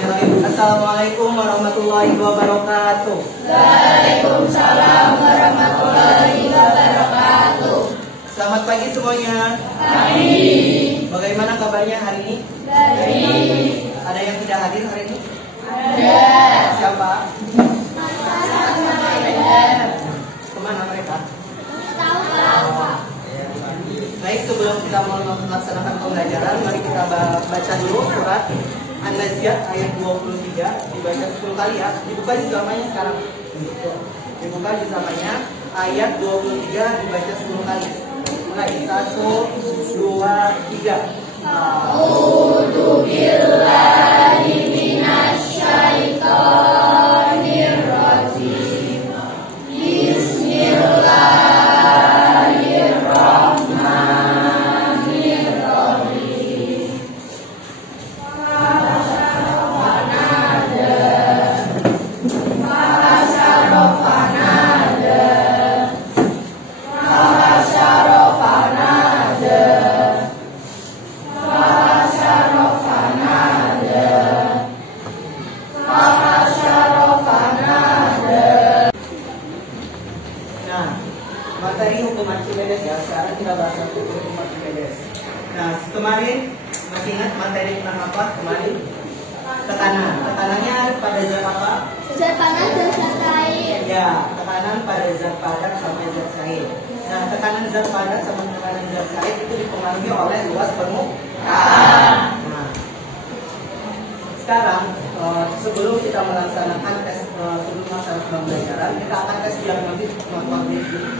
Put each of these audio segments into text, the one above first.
Bismillahirrahmanirrahim. Assalamualaikum warahmatullahi wabarakatuh. Waalaikumsalam warahmatullahi wabarakatuh. Selamat pagi semuanya. Pagi. Bagaimana kabarnya hari ini? Baik. Ada yang tidak hadir hari ini? Ada. Siapa? Ada. Kemana mereka? Tahu. Baik, sebelum kita melaksanakan pembelajaran, mari kita baca dulu surat An-Nazi'at ayat 23, dibaca 10 kali ya. Dibuka juzamanya sekarang. Dibuka juzamanya ayat 23, dibaca 10 kali. Mulai 1, 2, 3. A'udzu billahi minasyaitonir rajim. Bismillahirrahmanirrahim. Nah, materi hukum Archimedes ya. Sekarang kita bahas hukum Archimedes. Nah, kemarin masih ingat materi tentang apa? Kemarin tekanan. Tekanannya pada zat apa? Zat padat dan zat cair. Ya, tekanan pada zat padat sama zat cair. Nah, tekanan zat padat sama tekanan zat cair itu dipengaruhi oleh luas permukaan. Nah, sekarang sebelum kita melaksanakan tes, sebelum melaksanakan pembelajaran, kita akan tes diagnostik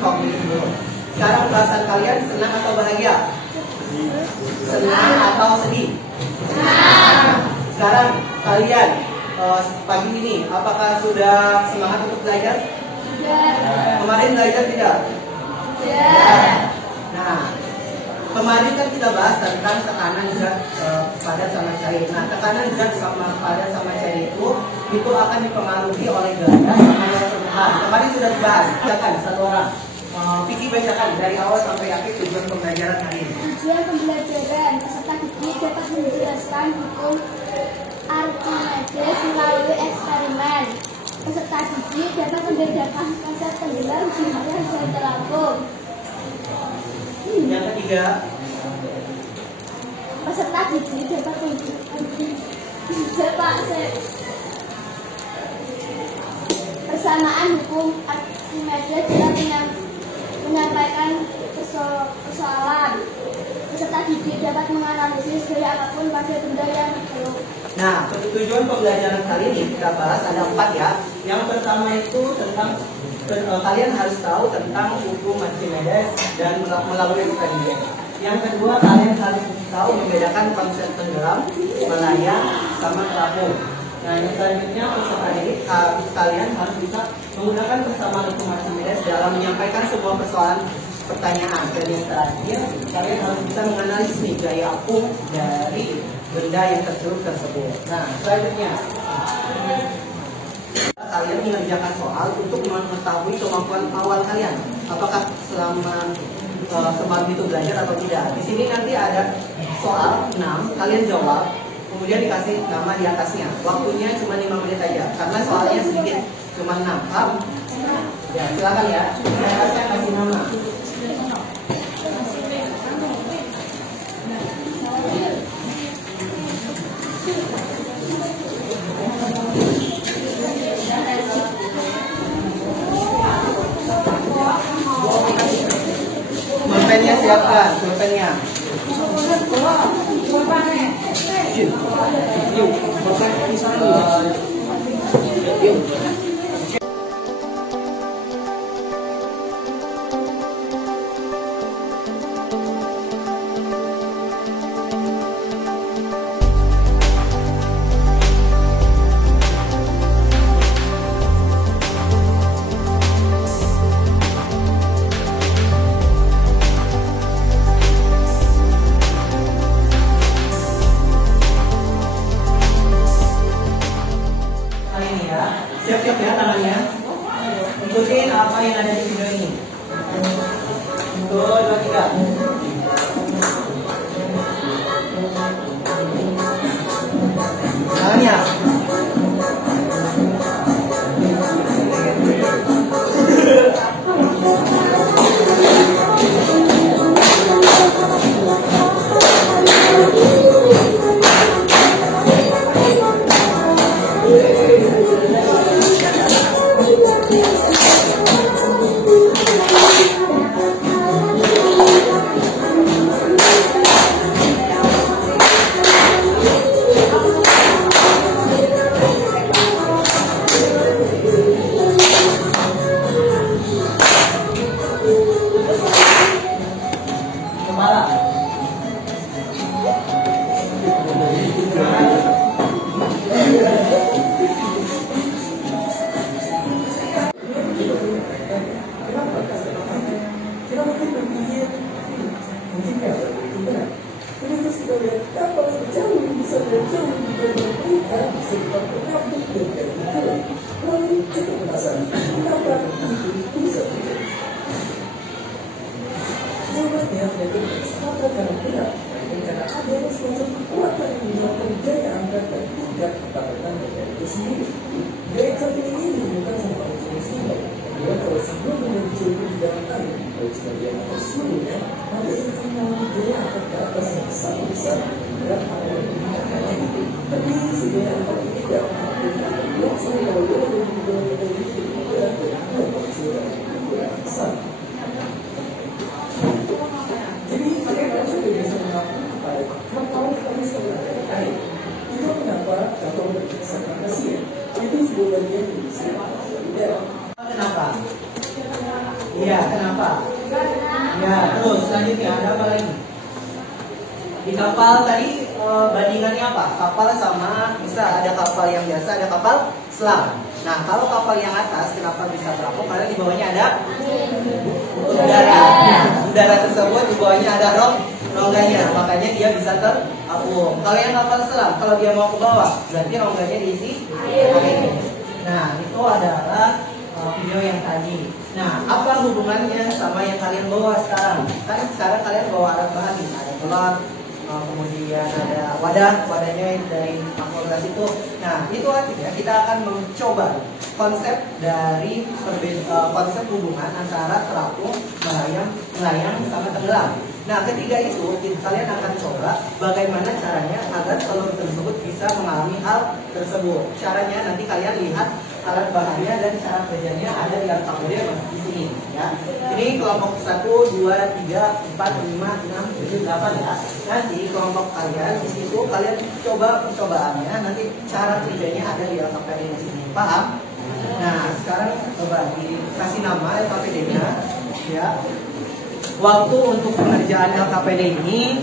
kognitif dulu. Sekarang perasaan kalian senang atau bahagia? Senang atau sedih? Senang. Sekarang kalian pagi ini apakah sudah semangat untuk belajar? Tidak. Kemarin belajar tidak? Tidak. Nah, kemarin kan kita bahas tentang tekanan zat padat sama cair. Nah, tekanan zat sama padat sama cair itu akan dipengaruhi oleh gaya sama luas permukaan. Kemarin sudah dibahas. Bacakan satu orang. Vicky bacakan dari awal sampai akhir tujuan pembelajaran hari ini. Tujuan pembelajaran peserta didik dapat menjelaskan hukum Archimedes melalui eksperimen. Peserta didik dapat membedakan konsep tenggelam, jumlah, dan terapung. Yang ketiga, Peserta didik dapat persamaan hukum Archimedes dalam menyampaikan persoalan. Peserta didik dapat menganalisis gaya apapun pada benda yang terjauh. nah, tujuan pembelajaran kali ini kita bahas ada 4 ya. Yang pertama itu tentang kalian harus tahu tentang hukum Archimedes dan melalui eksperimen. Yang kedua, kalian harus tahu membedakan konsep tenggelam, melayang, sama terapung. Nah, yang selanjutnya peserta didik kalian harus bisa menggunakan persamaan hukum Archimedes dalam menyampaikan sebuah persoalan pertanyaan. Dan yang terakhir, kalian harus bisa menganalisis nih gaya apung dari benda yang tercelup tersebut. Nah, selanjutnya kalian mengerjakan soal untuk mengetahui kemampuan awal kalian. Apakah selama semalam itu belajar atau tidak. Di sini nanti ada soal 6, kalian jawab, kemudian dikasih nama di atasnya. Waktunya cuma 5 menit aja, karena soalnya sedikit, cuma 6. Paham? Ya, silakan ya. Di atasnya kasih nama. Pulpennya siapkan, pulpennya. Yuk, pulpen misalnya. Yuk. Siap-siap ya tangannya. Ikutin apa yang ada di video ini. 1, 2, 3. Tangannya. melihat itu apa karena tidak karena ada semacam kekuatan yang dinamakan gaya angkat dan tingkat ketakutan dari itu sendiri. Gaya KPI ini bukan sama manusia. Dia kalau sebelum menuju di dalam air, kalau sebagian atas seluruhnya, maka itu akan mengalami gaya angkat ke atas yang sangat besar dan ada yang itu. Tapi si gaya angkat ini tidak akan yang sampai kalau dia lebih besar. Jadi mereka sudah bisa mencapai kapal kami sebagai air. Itu kenapa kapal berdasarkan Asia. Itu sebuah bagian dari Asia. Kenapa? Iya, kenapa? Ya, terus selanjutnya ada apa lagi? Di kapal tadi bandingannya apa? Kapal sama bisa ada kapal yang biasa, ada kapal selam. Nah, kalau kapal yang atas kenapa bisa berapung? Karena di bawahnya ada udara. Nah, udara tersebut di bawahnya ada rongganya, makanya dia bisa terapung. Kalau yang kapal selam, kalau dia mau ke bawah, berarti rongganya diisi air. Nah, itu adalah video yang tadi. Nah, apa hubungannya sama yang kalian bawa sekarang? Kan sekarang kalian bawa alat bahan, ada gelar, kemudian ada wadahnya dari fakultas itu. Nah, itu artinya kita akan mencoba konsep dari konsep hubungan antara terapung, melayang sama tenggelam. Nah, ketiga itu kalian akan coba bagaimana caranya agar telur tersebut bisa mengalami hal tersebut. Caranya nanti kalian lihat alat bahannya dan cara kerjanya ada di RKPD di sini ya. Ini kelompok 1, 2, 3, 4, 5, 6, 7, 8 ya. Nanti kelompok kalian di situ kalian coba percobaannya, nanti cara kerjanya ada di RKPD di sini. Paham? Nah, sekarang coba dikasih nama LKPD-nya ya. Waktu untuk pengerjaan LKPD ini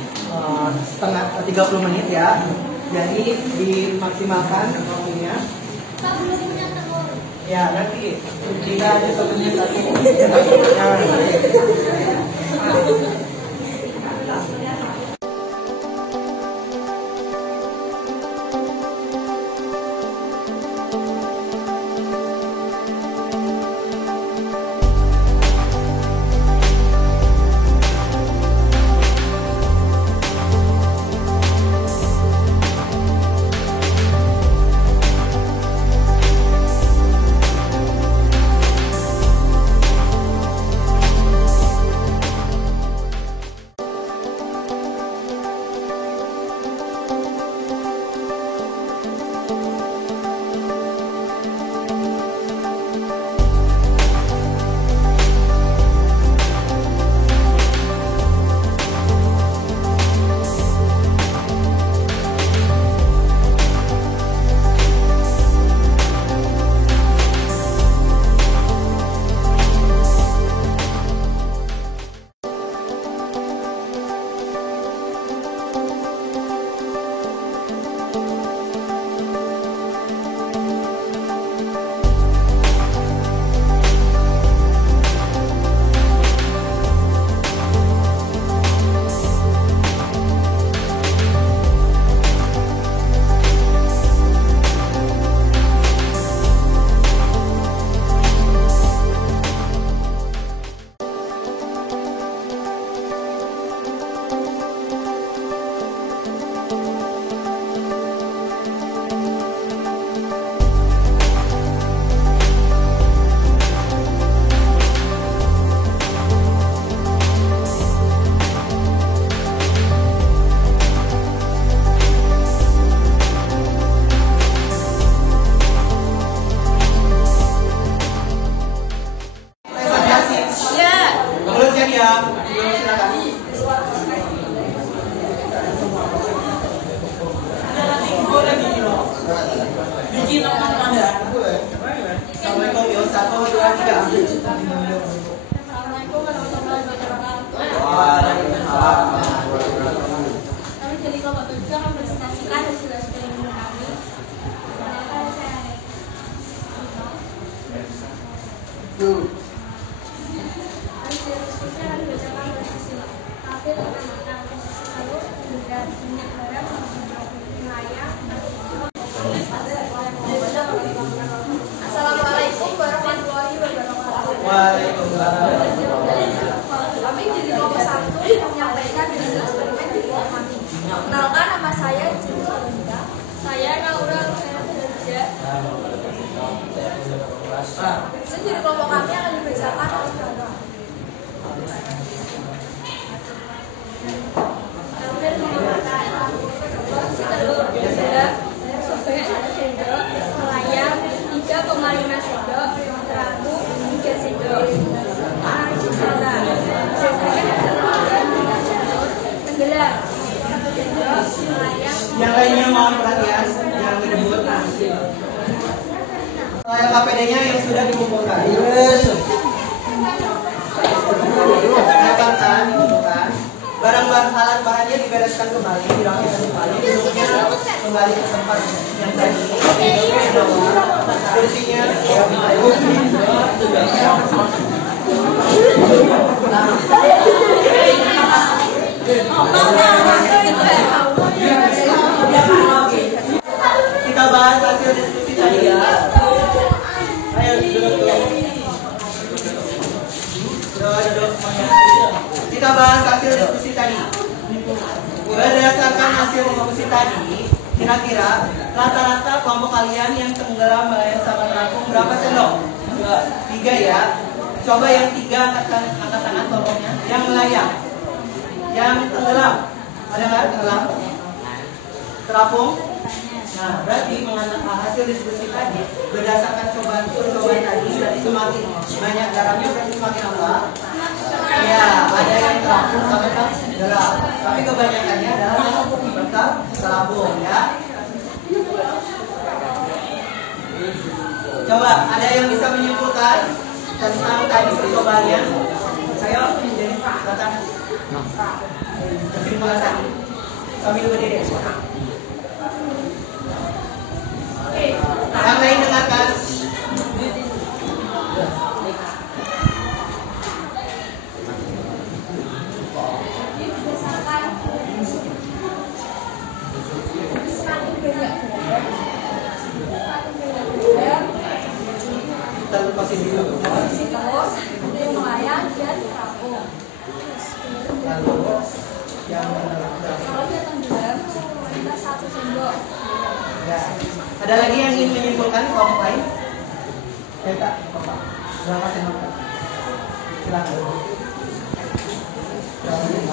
setengah 30 menit ya. Jadi dimaksimalkan waktunya. Ya, nanti kita ada satunya satu. Assalamualaikum warahmatullahi wabarakatuh. Waalaikumsalam. Kami jadi kelompok 1 Jadi kelompok kami akan dibacakan oleh Sarah. Hampir mengatakan si telur ada sebagai ada sendok, melayang 3,5 sendok, teraku 3 sendok. Anak kecil Sarah biasanya tenggelam 1 sendok, melayang. Yang lainnya mohon perhatian, yang menyebut KPD-nya yang sudah dikumpulkan. Dapatkan, dikumpulkan. Barang-barang alat bahannya dibereskan kembali, dirapikan kembali, duduknya kembali ke tempat yang tadi. Kursinya kita bahas hasil diskusi tadi ya. Ayo duduk dulu. Duduk semuanya. Kita bahas hasil diskusi tadi. Berdasarkan hasil diskusi tadi, kira-kira rata-rata kelompok kalian yang tenggelam sama terapung berapa sendok? 3 ya. Coba yang 3 angkat tangan tolongnya. Yang melayang, yang tenggelam, ada nggak tenggelam? Terapung? Nah, berarti mengatakan hasil diskusi tadi berdasarkan percobaan tadi, berarti semakin banyak garamnya berarti semakin apa? Ya, ada yang terapung sama yang tenggelam. Tapi kebanyakannya adalah tetap terapung ya. Coba ada yang bisa menyimpulkan tentang tadi percobaannya? Saya jadi datang. Kesimpulan tadi sambil berdiri. Yang lain dengarkan. Kita posisi dulu. Posisi terus, ada yang melayang dan terapung. Lalu yang Kalau dia tenggelam, kita 1 sendok. ya. Ada lagi yang ingin menyimpulkan kelompok lain? Kita, Bapak. Berapa sendok? Silakan. Lanjut.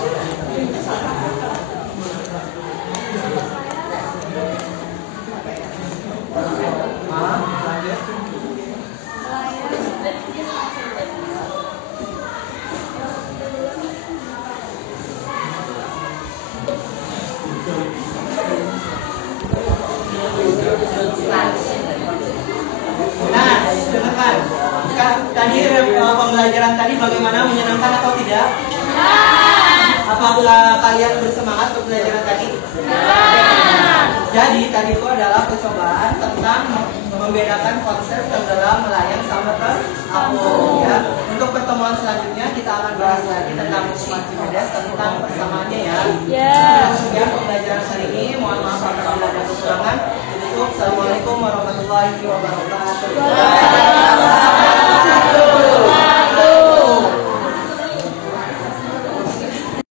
Nah, dengarkan. Tadi pembelajaran tadi bagaimana, menyenangkan atau tidak? Apakah kalian bersemangat untuk pembelajaran tadi? Jadi tadi itu adalah percobaan tentang membedakan konsep tenggelam, melayang, sama terapung ya. Untuk pertemuan selanjutnya kita akan bahas lagi tentang Archimedes, tentang persamaannya ya. Sekian pembelajaran kali ini. Mohon maaf apabila ada kekurangan. Assalamualaikum warahmatullahi wabarakatuh.